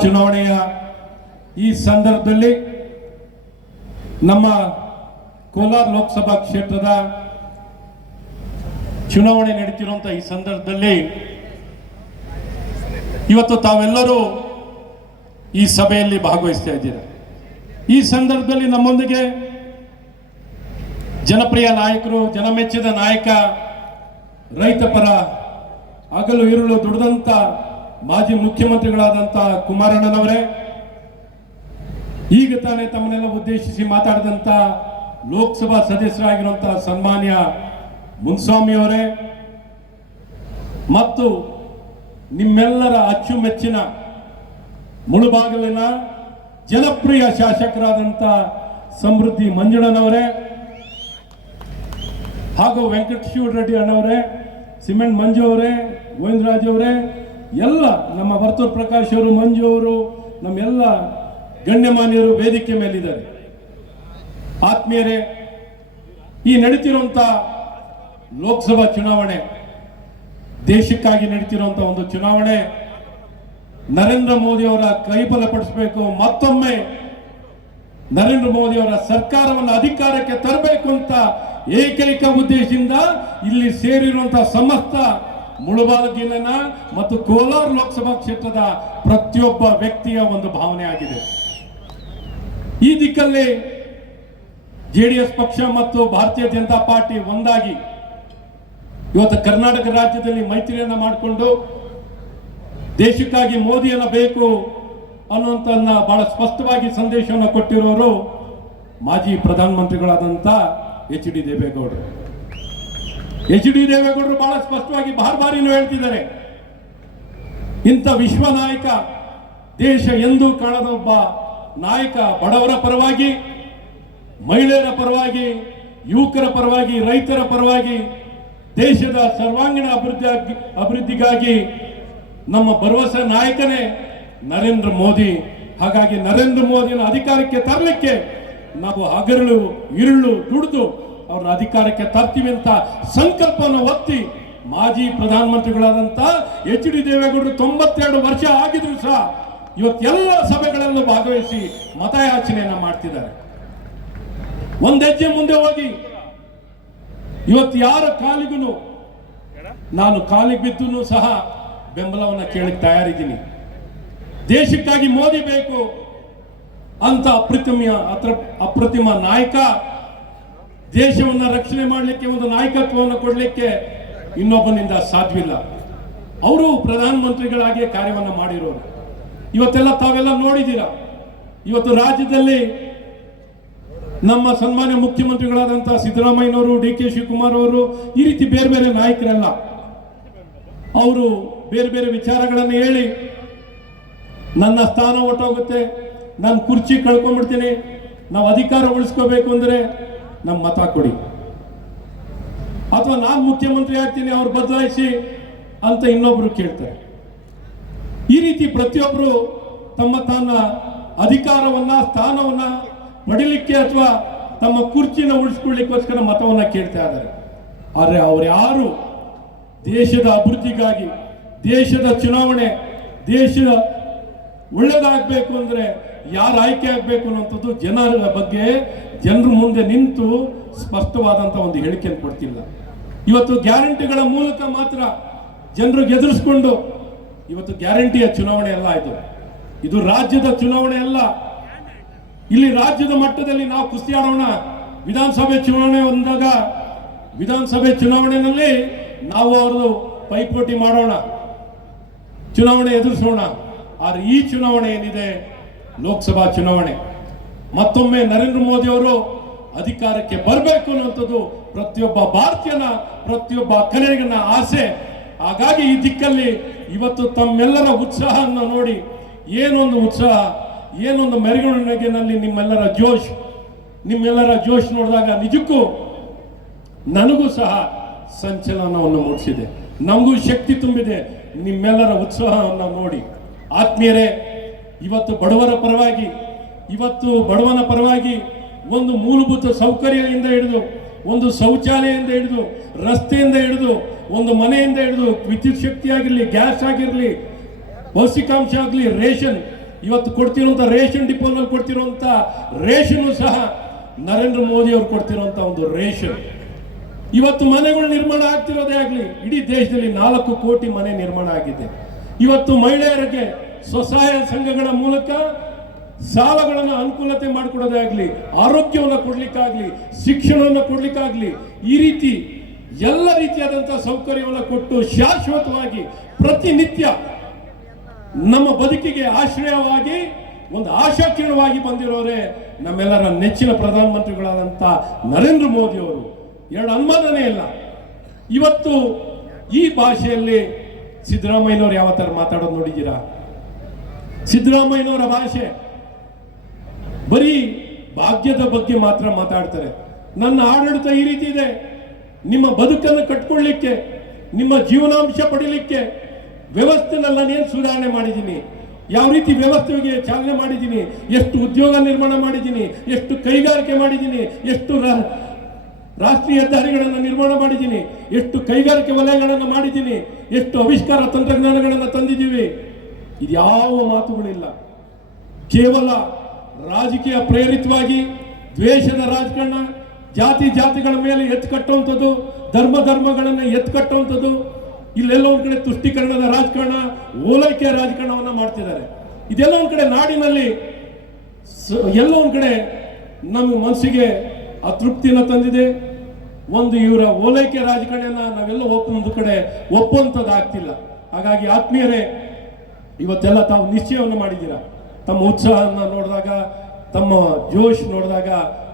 ಚುನಾವಣೆಯ ಈ ಸಂದರ್ಭದಲ್ಲಿ ನಮ್ಮ ಕೋಲಾರ ಲೋಕಸಭಾ ಕ್ಷೇತ್ರದ ಚುನಾವಣೆ ನಡೀತಿರುವಂತಹ ಈ ಸಂದರ್ಭದಲ್ಲಿ ಇವತ್ತು ತಾವೆಲ್ಲರೂ ಈ ಸಭೆಯಲ್ಲಿ ಭಾಗವಹಿಸ್ತಾ ಇದ್ದೀರಾ? ಈ ಸಂದರ್ಭದಲ್ಲಿ ನಮ್ಮೊಂದಿಗೆ ಜನಪ್ರಿಯ ನಾಯಕರು, ಜನಮೆಚ್ಚಿದ ನಾಯಕ, ರೈತ ಪರ ಹಗಲು, ಇರುಳು, ದುಡಿದಂತ ಮಾಜಿ ಮುಖ್ಯಮಂತ್ರಿಗಳಾದಂತ ಕುಮಾರಣ್ಣನವರೇ, ಈಗ ತಾನೇ ತಮ್ಮನ್ನೆಲ್ಲ ಉದ್ದೇಶಿಸಿ ಮಾತಾಡಿದಂತ ಲೋಕಸಭಾ ಸದಸ್ಯರಾಗಿರುವಂತಹ ಸನ್ಮಾನ್ಯ ಮುನ್ಸ್ವಾಮಿ ಅವರೇ, ಮತ್ತು ನಿಮ್ಮೆಲ್ಲರ ಅಚ್ಚುಮೆಚ್ಚಿನ ಮುಳುಬಾಗಿಲಿನ ಜನಪ್ರಿಯ ಶಾಸಕರಾದಂಥ ಸಮೃದ್ಧಿ ಮಂಜುಳನವರೇ, ಹಾಗೂ ವೆಂಕಟೇಶ್ವರ ರೆಡ್ಡಿ ಅಣ್ಣವರೇ, ಸಿಮೆಂಟ್ ಮಂಜು ಅವರೇ, ಗೋವಿಂದರಾಜ್ ಅವರೇ ಎಲ್ಲ ನಮ್ಮ ಭರ್ತೂರ್ ಪ್ರಕಾಶ್ ಅವರು, ಮಂಜು ಅವರು ನಮ್ಮೆಲ್ಲ ಗಣ್ಯಮಾನ್ಯರು ವೇದಿಕೆ ಮೇಲಿದ್ದಾರೆ. ಆತ್ಮೀಯರೇ, ಈ ನಡೀತಿರುವಂತ ಲೋಕಸಭಾ ಚುನಾವಣೆ, ದೇಶಕ್ಕಾಗಿ ನಡೀತಿರುವಂತ ಒಂದು ಚುನಾವಣೆ, ನರೇಂದ್ರ ಮೋದಿ ಅವರ ಕೈಬಲಪಡಿಸಬೇಕು ಮತ್ತೊಮ್ಮೆ ನರೇಂದ್ರ ಮೋದಿ ಅವರ ಸರ್ಕಾರವನ್ನು ಅಧಿಕಾರಕ್ಕೆ ತರಬೇಕು ಅಂತ ಏಕೈಕ ಉದ್ದೇಶದಿಂದ ಇಲ್ಲಿ ಸೇರಿರುವಂತಹ ಸಮಸ್ತ ಮುಳುಬಾಗಿಲಿನ ಮತ್ತು ಕೋಲಾರ ಲೋಕಸಭಾ ಕ್ಷೇತ್ರದ ಪ್ರತಿಯೊಬ್ಬ ವ್ಯಕ್ತಿಯ ಒಂದು ಭಾವನೆ ಆಗಿದೆ. ಈ ದಿಕ್ಕಲ್ಲಿ ಜೆಡಿಎಸ್ ಪಕ್ಷ ಮತ್ತು ಭಾರತೀಯ ಜನತಾ ಪಾರ್ಟಿ ಒಂದಾಗಿ ಇವತ್ತು ಕರ್ನಾಟಕ ರಾಜ್ಯದಲ್ಲಿ ಮೈತ್ರಿಯನ್ನ ಮಾಡಿಕೊಂಡು ದೇಶಕ್ಕಾಗಿ ಮೋದಿಯನ್ನು ಬೇಕು ಅನ್ನುವಂತನ್ನ ಬಹಳ ಸ್ಪಷ್ಟವಾಗಿ ಸಂದೇಶವನ್ನು ಕೊಟ್ಟಿರೋರು ಮಾಜಿ ಪ್ರಧಾನಮಂತ್ರಿಗಳಾದಂತ ಎಚ್ ಡಿ ದೇವೇಗೌಡರು. ಎಚ್ ಡಿ ದೇವೇಗೌಡರು ಬಹಳ ಸ್ಪಷ್ಟವಾಗಿ ಬಾರ್ ಬಾರಿನೂ ಹೇಳ್ತಿದ್ದಾರೆ. ಇಂಥ ವಿಶ್ವ ನಾಯಕ, ದೇಶ ಎಂದೂ ಕಾಣದ ಒಬ್ಬ ನಾಯಕ ಬಡವರ ಪರವಾಗಿ, ಮಹಿಳೆಯರ ಪರವಾಗಿ, ಯುವಕರ ಪರವಾಗಿ, ರೈತರ ಪರವಾಗಿ, ದೇಶದ ಸರ್ವಾಂಗೀಣ ಅಭಿವೃದ್ಧಿ ಅಭಿವೃದ್ಧಿಗಾಗಿ ನಮ್ಮ ಭರವಸೆ ನಾಯಕನೇ ನರೇಂದ್ರ ಮೋದಿ. ಹಾಗಾಗಿ ನರೇಂದ್ರ ಮೋದಿನ ಅಧಿಕಾರಕ್ಕೆ ತರಲಿಕ್ಕೆ ನಾವು ಹಗರಳು ಇರುಳು ದುಡಿದು ಅವ್ರ ಅಧಿಕಾರಕ್ಕೆ ತರ್ತೀವಿ ಅಂತ ಸಂಕಲ್ಪವನ್ನು ಒತ್ತಿ ಮಾಜಿ ಪ್ರಧಾನಮಂತ್ರಿಗಳಾದಂಥ ಎಚ್ ಡಿ ದೇವೇಗೌಡರು ತೊಂಬತ್ತೆರಡು ವರ್ಷ ಆಗಿದ್ರು ಸಹ ಇವತ್ತೆಲ್ಲ ಸಭೆಗಳಲ್ಲೂ ಭಾಗವಹಿಸಿ ಮತಯಾಚನೆಯನ್ನ ಮಾಡ್ತಿದ್ದಾರೆ. ಒಂದ್ ಹೆಜ್ಜೆ ಮುಂದೆ ಹೋಗಿ. ಇವತ್ತು ಯಾರ ಕಾಲಿಗೂ ನಾನು ಕಾಲಿಗೆ ಬಿದ್ದು ಸಹ ಬೆಂಬಲವನ್ನು ಕೇಳಕ್ಕೆ ತಯಾರಿದ್ದೀನಿ. ದೇಶಕ್ಕಾಗಿ ಮೋದಿ ಬೇಕು ಅಂತ ಅಪ್ರತಿಮ ಅತ್ರ ಅಪ್ರತಿಮ ನಾಯಕ ದೇಶವನ್ನ ರಕ್ಷಣೆ ಮಾಡಲಿಕ್ಕೆ ಒಂದು ನಾಯಕತ್ವವನ್ನು ಕೊಡಲಿಕ್ಕೆ ಇನ್ನೊಬ್ಬನಿಂದ ಸಾಧ್ಯವಿಲ್ಲ. ಅವರು ಪ್ರಧಾನಮಂತ್ರಿಗಳಾಗಿಯೇ ಕಾರ್ಯವನ್ನು ಮಾಡಿರೋರು. ಇವತ್ತೆಲ್ಲ ತಾವೆಲ್ಲ ನೋಡಿದ್ದೀರಾ? ಇವತ್ತು ರಾಜ್ಯದಲ್ಲಿ ನಮ್ಮ ಸನ್ಮಾನ್ಯ ಮುಖ್ಯಮಂತ್ರಿಗಳಾದಂತಹ ಸಿದ್ದರಾಮಯ್ಯನವರು, ಡಿ ಕೆ ಶಿವಕುಮಾರ್ ಅವರು ಈ ರೀತಿ ಬೇರೆ ಬೇರೆ ನಾಯಕರೆಲ್ಲ ಅವರು ಬೇರೆ ಬೇರೆ ವಿಚಾರಗಳನ್ನು ಹೇಳಿ ನನ್ನ ಸ್ಥಾನ ಹೊಟ್ಟೋಗುತ್ತೆ ನಾನು ಕುರ್ಚಿ ಕಳ್ಕೊಂಡ್ಬಿಡ್ತೀನಿ, ನಾವು ಅಧಿಕಾರ ಉಳಿಸ್ಕೋಬೇಕು ಅಂದ್ರೆ ನಮ್ಮ ಮತ ಕೊಡಿ. ಅಥವಾ ನಾನು ಮುಖ್ಯಮಂತ್ರಿ ಆಗ್ತೀನಿ, ಅವ್ರು ಬದಲಾಯಿಸಿ ಅಂತ ಇನ್ನೊಬ್ರು ಕೇಳ್ತಾರೆ. ಈ ರೀತಿ ಪ್ರತಿಯೊಬ್ಬರು ತಮ್ಮ ತನ್ನ ಅಧಿಕಾರವನ್ನ, ಸ್ಥಾನವನ್ನ ಪಡಿಲಿಕ್ಕೆ ಅಥವಾ ತಮ್ಮ ಕುರ್ಚಿನ ಉಳಿಸ್ಕೊಳ್ಳಿಕ್ಕೋಸ್ಕರ ಮತವನ್ನ ಕೇಳ್ತಾ ಇದ್ದಾರೆ. ಆದರೆ ಅವ್ರು ಯಾರು? ದೇಶದ ಅಭಿವೃದ್ಧಿಗಾಗಿ, ದೇಶದ ಚುನಾವಣೆ, ದೇಶದ ಒಳ್ಳೇದಾಗಬೇಕು ಅಂದ್ರೆ ಯಾರು ಆಯ್ಕೆ ಆಗಬೇಕು ಅನ್ನುವಂಥದ್ದು ಜನರ ಬಗ್ಗೆ ಜನರ ಮುಂದೆ ನಿಂತು ಸ್ಪಷ್ಟವಾದಂಥ ಒಂದು ಹೇಳಿಕೆಯನ್ನು ಕೊಡ್ತಿಲ್ಲ ಇವತ್ತು ಗ್ಯಾರಂಟಿಗಳ ಮೂಲಕ ಮಾತ್ರ ಜನರು ಎದುರಿಸ್ಕೊಂಡು ಇವತ್ತು ಗ್ಯಾರಂಟಿಯ ಚುನಾವಣೆ ಎಲ್ಲ ಇದು. ಇದು ರಾಜ್ಯದ ಚುನಾವಣೆ ಅಲ್ಲ. ಇಲ್ಲಿ ರಾಜ್ಯದ ಮಟ್ಟದಲ್ಲಿ ನಾವು ಕುಸ್ತಿ ಆಡೋಣ. ವಿಧಾನಸಭೆ ಚುನಾವಣೆ ಬಂದಾಗ ವಿಧಾನಸಭೆ ಚುನಾವಣೆಯಲ್ಲಿ ನಾವು ಅವರು ಪೈಪೋಟಿ ಮಾಡೋಣ. ಚುನಾವಣೆ ಎದುರಿಸೋಣ. ಆದರೆ ಈ ಚುನಾವಣೆ ಏನಿದೆ? ಲೋಕಸಭಾ ಚುನಾವಣೆ. ಮತ್ತೊಮ್ಮೆ ನರೇಂದ್ರ ಮೋದಿ ಅವರು ಅಧಿಕಾರಕ್ಕೆ ಬರಬೇಕು ಅನ್ನುವಂಥದ್ದು ಪ್ರತಿಯೊಬ್ಬ ಭಾರತೀಯನ, ಪ್ರತಿಯೊಬ್ಬ ಕನ್ನಡಿಗನ ಆಸೆ. ಹಾಗಾಗಿ ಈ ದಿಕ್ಕಲ್ಲಿ ಇವತ್ತು ತಮ್ಮೆಲ್ಲರ ಉತ್ಸಾಹವನ್ನು ನೋಡಿ, ಏನೊಂದು ಉತ್ಸಾಹ, ಏನೊಂದು ಮೆರವಣಿಗೆನಲ್ಲಿ ನಿಮ್ಮೆಲ್ಲರ ಜೋಶ್ ನಿಮ್ಮೆಲ್ಲರ ಜೋಶ್ ನೋಡಿದಾಗ ನಿಜಕ್ಕೂ ನನಗೂ ಸಹ ಸಂಚಲನವನ್ನು ಮೂಡಿಸಿದೆ. ನಮಗೂ ಶಕ್ತಿ ತುಂಬಿದೆ ನಿಮ್ಮೆಲ್ಲರ ಉತ್ಸಾಹವನ್ನು ನೋಡಿ. ಆತ್ಮೀಯರೇ, ಇವತ್ತು ಬಡವರ ಪರವಾಗಿ ಇವತ್ತು ಬಡವನ ಪರವಾಗಿ ಒಂದು ಮೂಲಭೂತ ಸೌಕರ್ಯದಿಂದ ಹಿಡಿದು, ಒಂದು ಶೌಚಾಲಯದಿಂದ ಹಿಡಿದು, ರಸ್ತೆಯಿಂದ ಹಿಡಿದು, ಒಂದು ಮನೆಯಿಂದ ಹಿಡಿದು, ವಿದ್ಯುತ್ ಶಕ್ತಿ ಆಗಿರಲಿ, ಗ್ಯಾಸ್ ಆಗಿರಲಿ, ಪೌಷ್ಟಿಕಾಂಶ ಆಗಲಿ, ರೇಷನ್, ಇವತ್ತು ಕೊಡ್ತಿರುವಂಥ ರೇಷನ್ ಡಿಪೋನಲ್ಲಿ ಕೊಡ್ತಿರುವಂಥ ರೇಷನ್ ಸಹ ನರೇಂದ್ರ ಮೋದಿ ಅವರು ಕೊಡ್ತಿರುವಂಥ ಒಂದು ರೇಷನ್. ಇವತ್ತು ಮನೆಗಳು ನಿರ್ಮಾಣ ಆಗ್ತಿರೋದೇ ಆಗಲಿ, ಇಡೀ ದೇಶದಲ್ಲಿ ನಾಲ್ಕು ಕೋಟಿ ಮನೆ ನಿರ್ಮಾಣ ಆಗಿದೆ. ಇವತ್ತು ಮಹಿಳೆಯರಿಗೆ ಸ್ವಸಹಾಯ ಸಂಘಗಳ ಮೂಲಕ ಸಾಲಗಳನ್ನು ಅನುಕೂಲತೆ ಮಾಡಿಕೊಡೋದೇ ಆಗಲಿ ಆರೋಗ್ಯವನ್ನು ಕೊಡಲಿಕ್ಕಾಗಲಿ, ಶಿಕ್ಷಣವನ್ನು ಕೊಡಲಿಕ್ಕಾಗಲಿ, ಈ ರೀತಿ ಎಲ್ಲ ರೀತಿಯಾದಂಥ ಸೌಕರ್ಯವನ್ನು ಕೊಟ್ಟು ಶಾಶ್ವತವಾಗಿ ಪ್ರತಿನಿತ್ಯ ನಮ್ಮ ಬದುಕಿಗೆ ಆಶ್ರಯವಾಗಿ, ಒಂದು ಆಶಾಕಿರಣವಾಗಿ ಬಂದಿರೋರೇ ನಮ್ಮೆಲ್ಲರ ನೆಚ್ಚಿನ ಪ್ರಧಾನಮಂತ್ರಿಗಳಾದಂಥ ನರೇಂದ್ರ ಮೋದಿ ಅವರು. ಎರಡು ಅನುಮಾನನೇ ಇಲ್ಲ. ಇವತ್ತು ಈ ಭಾಷೆಯಲ್ಲಿ ಸಿದ್ದರಾಮಯ್ಯನವ್ರು ಯಾವ ಥರ ಮಾತಾಡೋದು ನೋಡಿದ್ದೀರಾ? ಸಿದ್ದರಾಮಯ್ಯನವರ ಭಾಷೆ. ಬರೀ ಭಾಗ್ಯದ ಬಗ್ಗೆ ಮಾತ್ರ ಮಾತಾಡ್ತಾರೆ. ನನ್ನ ಆಡಳಿತ ಈ ರೀತಿ ಇದೆ. ನಿಮ್ಮ ಬದುಕನ್ನು ಕಟ್ಕೊಳ್ಳಿಕ್ಕೆ, ನಿಮ್ಮ ಜೀವನಾಂಶ ಪಡಿಲಿಕ್ಕೆ ವ್ಯವಸ್ಥೆನ ನಾನೇನು ಸುಧಾರಣೆ ಮಾಡಿದ್ದೀನಿ. ಯಾವ ರೀತಿ ವ್ಯವಸ್ಥೆಗೆ ಚಾಲನೆ ಮಾಡಿದ್ದೀನಿ, ಎಷ್ಟು ಉದ್ಯೋಗ ನಿರ್ಮಾಣ ಮಾಡಿದ್ದೀನಿ, ಎಷ್ಟು ಕೈಗಾರಿಕೆ ಮಾಡಿದ್ದೀನಿ, ಎಷ್ಟು ರಾಷ್ಟ್ರೀಯ ಹೆದ್ದಾರಿಗಳನ್ನು ನಿರ್ಮಾಣ ಮಾಡಿದ್ದೀನಿ, ಎಷ್ಟು ಕೈಗಾರಿಕೆ ವಲಯಗಳನ್ನು ಮಾಡಿದ್ದೀನಿ, ಎಷ್ಟು ಆವಿಷ್ಕಾರ ತಂತ್ರಜ್ಞಾನಗಳನ್ನು ತಂದಿದ್ದೀವಿ. ಇದ್ಯಾವ ಮಾತುಗಳಿಲ್ಲ. ಕೇವಲ ರಾಜಕೀಯ ಪ್ರೇರಿತವಾಗಿ ದ್ವೇಷದ ರಾಜಕಾರಣ, ಜಾತಿ ಜಾತಿಗಳ ಮೇಲೆ ಎತ್ತು ಕಟ್ಟುವಂಥದ್ದು, ಧರ್ಮ ಧರ್ಮಗಳನ್ನು ಎತ್ತು ಕಟ್ಟುವಂಥದ್ದು, ಇಲ್ಲೆಲ್ಲ ಒಂದು ಕಡೆ ತುಷ್ಟೀಕರಣದ ರಾಜಕಾರಣ ಓಲೈಕೆಯ ರಾಜಕಾರಣವನ್ನು ಮಾಡ್ತಿದ್ದಾರೆ. ಇದೆಲ್ಲ ಒಂದು ಕಡೆ ನಾಡಿನಲ್ಲಿ ಎಲ್ಲ ಒಂದು ಕಡೆ ನಮ್ಮ ಮನಸ್ಸಿಗೆ ಅತೃಪ್ತಿಯನ್ನು ತಂದಿದೆ. ಒಂದು ಇವರ ಓಲೈಕೆ ರಾಜಕಾರಣ ನಾವೆಲ್ಲ ಒಪ್ಪೊಂದು ಕಡೆ ಒಪ್ಪುವಂಥದ್ದು ಆಗ್ತಿಲ್ಲ ಹಾಗಾಗಿ ಆತ್ಮೀಯರೇ, ಇವತ್ತೆಲ್ಲ ತಾವು ನಿಶ್ಚಯವನ್ನು ಮಾಡಿದ್ದೀರಾ? ತಮ್ಮ ಉತ್ಸಾಹವನ್ನು ನೋಡಿದಾಗ, ತಮ್ಮ ಜೋಶ್ ನೋಡಿದಾಗ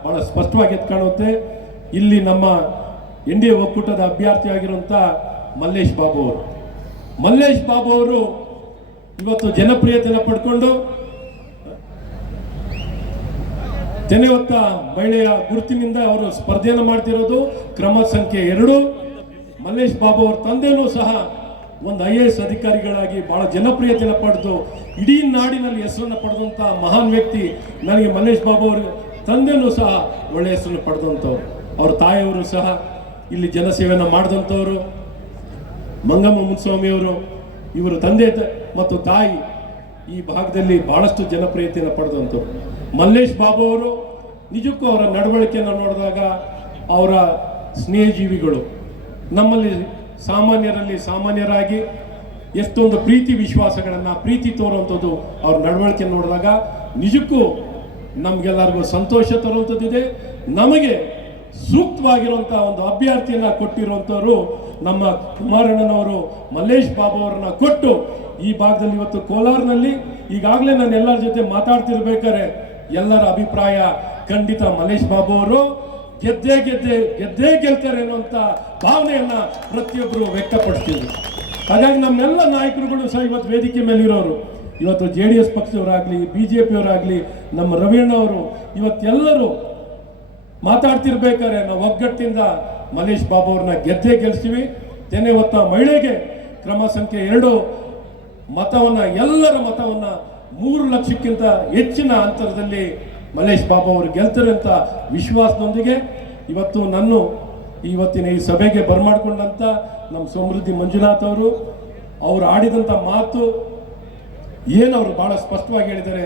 ಬಹಳ ಸ್ಪಷ್ಟವಾಗಿ ಎದ್ದು ಕಾಣುತ್ತೆ. ಇಲ್ಲಿ ನಮ್ಮ ಎನ್ ಡಿ ಎ ಒಕ್ಕೂಟದ ಅಭ್ಯರ್ಥಿಯಾಗಿರುವಂಥ ಮಲ್ಲೇಶ್ ಬಾಬು ಅವರು. ಮಲ್ಲೇಶ್ ಬಾಬು ಅವರು ಇವತ್ತು ಜನಪ್ರಿಯತೆಯನ್ನು ಪಡ್ಕೊಂಡು ತೆನೆ ಹೊತ್ತ ಮಹಿಳೆಯ ಗುರುತಿನಿಂದ ಅವರು ಸ್ಪರ್ಧೆಯನ್ನು ಮಾಡ್ತಿರೋದು ಕ್ರಮ ಸಂಖ್ಯೆ ಎರಡು. ಮಲ್ಲೇಶ್ ಬಾಬು ಅವರ ತಂದೆಯೂ ಸಹ ಒಂದು ಐ ಎ ಎಸ್ ಅಧಿಕಾರಿಗಳಾಗಿ ಬಹಳ ಜನಪ್ರಿಯತೆಯನ್ನು ಪಡೆದು ಇಡೀ ನಾಡಿನಲ್ಲಿ ಹೆಸರನ್ನು ಪಡೆದಂಥ ಮಹಾನ್ ವ್ಯಕ್ತಿ ನನಗೆ ಮಲ್ಲೇಶ್ ಬಾಬು ಅವರು ತಂದೆಯೂ ಸಹ ಒಳ್ಳೆಯ ಹೆಸರನ್ನು ಪಡೆದಂಥವ್ರು. ಅವ್ರ ತಾಯಿಯವರು ಸಹ ಇಲ್ಲಿ ಜನಸೇವೆಯನ್ನು ಮಾಡಿದಂಥವ್ರು. ಮಂಗಮ್ಮ ಮುನ್ಸ್ವಾಮಿಯವರು ಇವರು ತಂದೆ ಮತ್ತು ತಾಯಿ ಈ ಭಾಗದಲ್ಲಿ ಬಹಳಷ್ಟು ಜನಪ್ರಿಯತೆಯನ್ನು ಪಡೆದಂಥವ್ರು. ಮಲ್ಲೇಶ್ ಬಾಬು ಅವರು ನಿಜಕ್ಕೂ ಅವರ ನಡವಳಿಕೆಯನ್ನು ನೋಡಿದಾಗ ಅವರ ಸ್ನೇಹಜೀವಿಗಳು ನಮ್ಮಲ್ಲಿ ಸಾಮಾನ್ಯರಲ್ಲಿ ಸಾಮಾನ್ಯರಾಗಿ ಎಷ್ಟೊಂದು ಪ್ರೀತಿ ವಿಶ್ವಾಸಗಳನ್ನು, ಪ್ರೀತಿ ತೋರುವಂಥದ್ದು ಅವ್ರ ನಡವಳಿಕೆ ನೋಡಿದಾಗ ನಿಜಕ್ಕೂ ನಮಗೆಲ್ಲರಿಗೂ ಸಂತೋಷ ತರುವಂಥದ್ದಿದೆ. ನಮಗೆ ಸೂಕ್ತವಾಗಿರುವಂಥ ಒಂದು ಅಭ್ಯರ್ಥಿಯನ್ನು ಕೊಟ್ಟಿರುವಂಥವರು ನಮ್ಮ ಕುಮಾರಣ್ಣನವರು, ಮಲ್ಲೇಶ್ ಬಾಬು ಅವರನ್ನ ಕೊಟ್ಟು ಈ ಭಾಗದಲ್ಲಿ ಇವತ್ತು ಕೋಲಾರ್ನಲ್ಲಿ ಈಗಾಗಲೇ ನಾನು ಎಲ್ಲರ ಜೊತೆ ಮಾತಾಡ್ತಿರ್ಬೇಕಾದ್ರೆ ಎಲ್ಲರ ಅಭಿಪ್ರಾಯ ಖಂಡಿತ ಮಲ್ಲೇಶ್ ಬಾಬು ಅವರು ಗೆದ್ದೇ ಗೆದ್ದೆ, ಗೆದ್ದೇ ಗೆಲ್ತಾರೆ ಅನ್ನುವಂಥ ಭಾವನೆಯನ್ನ ಪ್ರತಿಯೊಬ್ಬರು ವ್ಯಕ್ತಪಡಿಸ್ತೀವಿ. ಹಾಗಾಗಿ ನಮ್ಮೆಲ್ಲ ನಾಯಕರುಗಳು ಸಹ ಇವತ್ತು ವೇದಿಕೆ ಮೇಲಿರೋರು, ಇವತ್ತು ಜೆ ಡಿ ಎಸ್ ಪಕ್ಷದವರಾಗಲಿ, ಬಿ ಜೆ ಪಿಯವರಾಗಲಿ, ನಮ್ಮ ರವೀಣ ಅವರು, ಇವತ್ತೆಲ್ಲರೂ ಮಾತಾಡ್ತಿರ್ಬೇಕಾದ್ರೆ ನಾವು ಒಗ್ಗಟ್ಟಿಂದ ಮಲೇಶ್ ಬಾಬು ಅವ್ರನ್ನ ಗೆದ್ದೇ ಗೆಲ್ಸ್ತೀವಿ. ತೆನೆ ಹೊತ್ತ ಮಹಿಳೆಗೆ ಕ್ರಮ ಸಂಖ್ಯೆ ಎರಡು, ಮತವನ್ನ, ಎಲ್ಲರ ಮತವನ್ನ ಮೂರು ಲಕ್ಷಕ್ಕಿಂತ ಹೆಚ್ಚಿನ ಅಂತರದಲ್ಲಿ ಮಲೇಶ್ ಬಾಬು ಅವರು ಗೆಲ್ತಾರೆ ಅಂತ ವಿಶ್ವಾಸದೊಂದಿಗೆ ಇವತ್ತು ನನ್ನ ಇವತ್ತಿನ ಈ ಸಭೆಗೆ ಬರ್ಮಾಡ್ಕೊಂಡಂತ ನಮ್ಮ ಸಮೃದ್ಧಿ ಮಂಜುನಾಥ್ ಅವರು ಅವರು ಆಡಿದಂಥ ಮಾತು ಏನು ಅವರು ಬಹಳ ಸ್ಪಷ್ಟವಾಗಿ ಹೇಳಿದ್ದಾರೆ,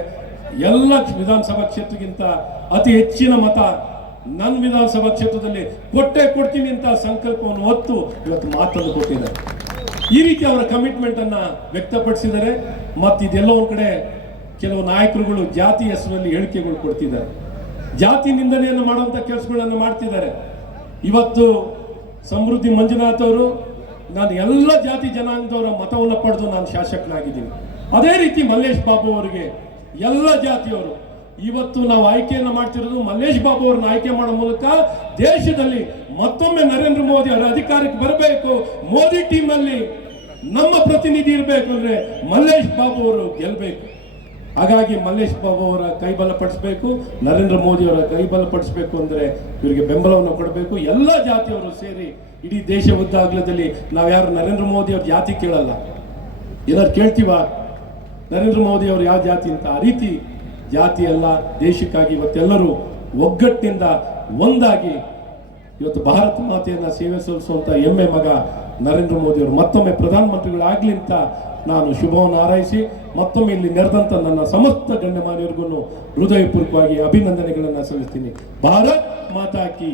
ಎಲ್ಲ ವಿಧಾನಸಭಾ ಕ್ಷೇತ್ರಕ್ಕಿಂತ ಅತಿ ಹೆಚ್ಚಿನ ಮತ ನನ್ನ ವಿಧಾನಸಭಾ ಕ್ಷೇತ್ರದಲ್ಲಿ ಕೊಟ್ಟೆ ಕೊಡ್ತೀನಿ ಅಂತ ಸಂಕಲ್ಪವನ್ನು ಹೊತ್ತು ಇವತ್ತು ಮಾತನ್ನು ಕೊಟ್ಟಿದ್ದಾರೆ. ಈ ರೀತಿ ಅವರ ಕಮಿಟ್ಮೆಂಟನ್ನು ವ್ಯಕ್ತಪಡಿಸಿದ್ದಾರೆ. ಮತ್ತು ಇದೆಲ್ಲ ಒಂದ್ ಕಡೆ ಕೆಲವು ನಾಯಕರುಗಳು ಜಾತಿ ಹೆಸರಲ್ಲಿ ಹೇಳಿಕೆಗಳು ಕೊಡ್ತಿದ್ದಾರೆ. ಜಾತಿ ನಿಂದನೆಯನ್ನು ಮಾಡುವಂಥ ಕೆಲಸಗಳನ್ನು ಮಾಡ್ತಿದ್ದಾರೆ. ಇವತ್ತು ಸಮೃದ್ಧಿ ಮಂಜುನಾಥ್ ಅವರು, ನಾನು ಎಲ್ಲ ಜಾತಿ ಜನಾಂಗದವರ ಮತವನ್ನು ಪಡೆದು ನಾನು ಶಾಸಕನಾಗಿದ್ದೀನಿ. ಅದೇ ರೀತಿ ಮಲ್ಲೇಶ್ ಬಾಬು ಅವರಿಗೆ ಎಲ್ಲ ಜಾತಿಯವರು, ಇವತ್ತು ನಾವು ಆಯ್ಕೆಯನ್ನು ಮಾಡ್ತಿರೋದು ಮಲ್ಲೇಶ್ ಬಾಬು ಅವ್ರನ್ನ ಆಯ್ಕೆ ಮಾಡೋ ಮೂಲಕ ದೇಶದಲ್ಲಿ ಮತ್ತೊಮ್ಮೆ ನರೇಂದ್ರ ಮೋದಿ ಅವರ ಅಧಿಕಾರಕ್ಕೆ ಬರಬೇಕು. ಮೋದಿ ಟೀಮ್ನಲ್ಲಿ ನಮ್ಮ ಪ್ರತಿನಿಧಿ ಇರಬೇಕು ಅಂದ್ರೆ ಮಲ್ಲೇಶ್ ಬಾಬು ಅವರು ಗೆಲ್ಲಬೇಕು ಹಾಗಾಗಿ ಮಲ್ಲೇಶ್ ಬಾಬು ಅವರ ಕೈ ಬಲಪಡಿಸಬೇಕು, ನರೇಂದ್ರ ಮೋದಿ ಅವರ ಕೈ ಬಲಪಡಿಸಬೇಕು ಅಂದ್ರೆ ಇವರಿಗೆ ಬೆಂಬಲವನ್ನು ಕೊಡಬೇಕು. ಎಲ್ಲ ಜಾತಿಯವರು ಸೇರಿ ಇಡೀ ದೇಶ ಉದ್ದಾಗ್ಲದಲ್ಲಿ ನಾವ್ ಯಾರು ನರೇಂದ್ರ ಮೋದಿ ಅವ್ರ ಜಾತಿ ಕೇಳಲ್ಲ. ಏನಾದ್ರು ಕೇಳ್ತೀವ? ನರೇಂದ್ರ ಮೋದಿ ಅವರು ಯಾವ ಜಾತಿ ಅಂತ? ಆ ರೀತಿ ಜಾತಿ ಅಲ್ಲ, ದೇಶಕ್ಕಾಗಿ ಇವತ್ತೆಲ್ಲರೂ ಒಗ್ಗಟ್ಟಿನಿಂದ ಒಂದಾಗಿ ಇವತ್ತು ಭಾರತ ಮಾತೆಯನ್ನ ಸೇವೆ ಸಲ್ಲಿಸುವಂತ ಹೆಮ್ಮೆ ಮಗ ನರೇಂದ್ರ ಮೋದಿ ಅವರು. ಮತ್ತೊಮ್ಮೆ ಪ್ರಧಾನಮಂತ್ರಿಗಳಾಗ್ಲಿ ಅಂತ ನಾನು ಶುಭವನ್ನು ಹಾರೈಸಿ ಮತ್ತೊಮ್ಮೆ ಇಲ್ಲಿ ನೆರೆದಂತ ನನ್ನ ಸಮಸ್ತ ಗಣ್ಯಮಾನ್ಯರಿಗೂ ಹೃದಯಪೂರ್ವಕವಾಗಿ ಅಭಿನಂದನೆಗಳನ್ನು ಸಲ್ಲಿಸ್ತೀನಿ. ಭಾರತ್ ಮಾತಾ ಕಿ